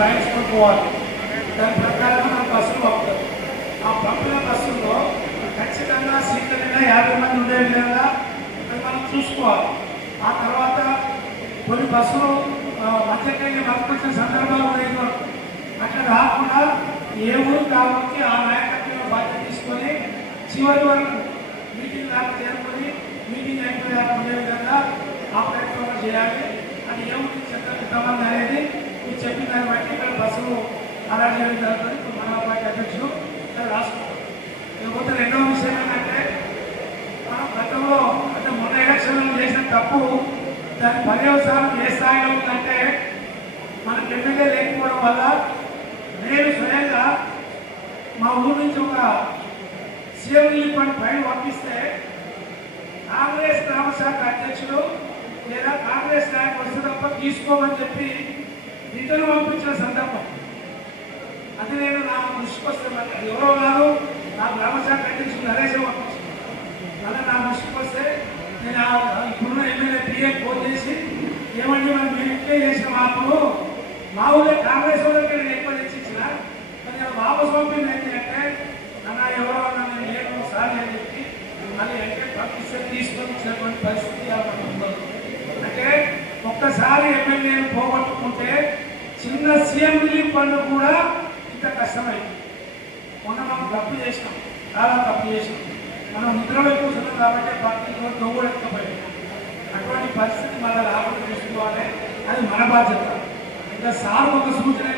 రాయించుకొని పోవాలి దాని ప్రకారం మనం బస్సులు పంపుతాం. ఆ పంపిన బస్సుల్లో ఖచ్చితంగా సీట్ల మీద యాభై మంది ఉండే విధంగా మనం చూసుకోవాలి. ఆ తర్వాత కొన్ని బస్సులు ఆ, మధ్యకెళ్ళి సందర్భాలు ఉన్నాయి కూడా. అట్లా కాకుండా ఏ ఊరు కాబట్టి ఆ నాయకత్వం బాధ్యత తీసుకొని చివరి వరకు మీటింగ్ దాకా చేరుకొని మీటింగ్ అయిపోయే విధంగా ఆ ప్రయత్నం చేయాలి. అది ఏ ఊరికి చెప్తామని చెప్పిన దాన్ని బట్టి ఇక్కడ బస్సులు అలాట్ చేయడం జరుగుతుంది. ఇప్పుడు మన పార్టీ అధ్యక్షులు ఇక్కడ రాసుకుంటారు. ఇకపోతే రెండవ విషయం ఏంటంటే మనం గతంలో అంటే మొన్న ఎలక్షన్లో చేసిన తప్పు దాని పర్యవసానం ఏ స్థాయిలో ఉందంటే మనకు ఎమ్మెల్యే లేకపోవడం వల్ల నేను స్వయంగా మా ఊరు నుంచి ఒక సీఎం రిలీఫ్ ఫండ్ ఫైల్ పంపిస్తే కాంగ్రెస్ గ్రామ శాఖ అధ్యక్షుడు లేదా కాంగ్రెస్ నాయకుడు వస్తే తప్ప తీసుకోమని చెప్పి రిటర్న్ పంపించిన సందర్భం. అది నేను నా దృష్టికి వస్తే ఎవరో కాదు నా గ్రామశాఖ శాఖ అధ్యక్షుడు పంపించింది అలా నా దృష్టికి వస్తే నేను ఆ ఇప్పుడున్న ఎమ్మెల్యే పిఏ ఫోన్ చేసి ఏమంటే మనం మీరు ఇట్లే చేసిన మాకు మా ఊళ్ళో కాంగ్రెస్ వాళ్ళకి నేను ఎక్కువ తెచ్చిచ్చిన నేను వాపసు పంపింది ఏంటి అన్న ఎవరో నన్ను నేను సార్ అని చెప్పి మళ్ళీ అంటే పంపిస్తే తీసుకొని ఇచ్చినటువంటి పరిస్థితి అంటే ఒక్కసారి ఎమ్మెల్యేలు పోగొట్టుకుంటే చిన్న సీఎం రిలీఫ్ ఫండ్ కూడా ఇంత కష్టమైంది. మొన్న మనం తప్పు చేసినాం. చాలా తప్పు చేసినాం. మనం నిద్రలో కూర్చున్నాం కాబట్టి పార్టీలో దొంగలు అటువంటి పరిస్థితి మన రాకుండా చూసుకోవాలి. అది మన బాధ్యత. ఇంకా సార్ ఒక సూచన